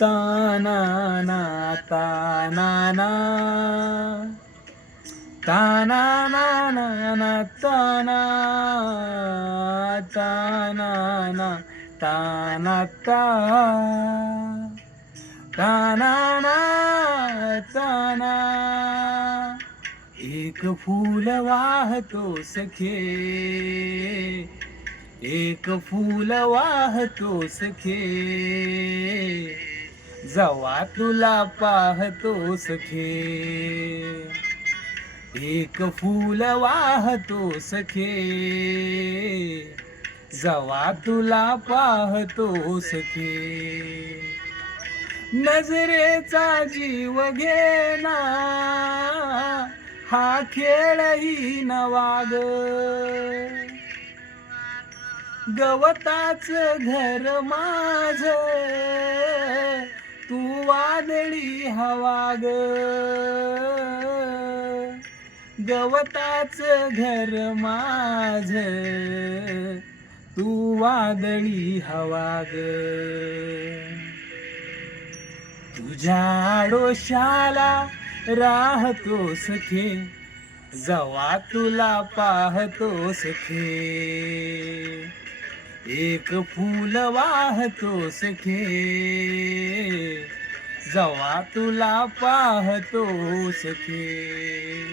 ताना ना ताना ना ताना ना ना ना ताना ताना ना ताना ता ताना ना ताना एक फूल वाहतो सखे एक फूल वाहतो सखे जवा तुला पाहतो सखे एक फूल वाहतो सखे जवा तुला पाहतो सखे नजरेचा जीव घेना हा खेळही नवा ग गवताच घर माझ तू वादळी हवा ग गवताच घर माझ तू वादळी हवा ग तुझ्या आडोशाला राहतो सखे जवा तुला पाहतो सखे एक फूल वाहतो सखे जवा तुला पाहतो सखे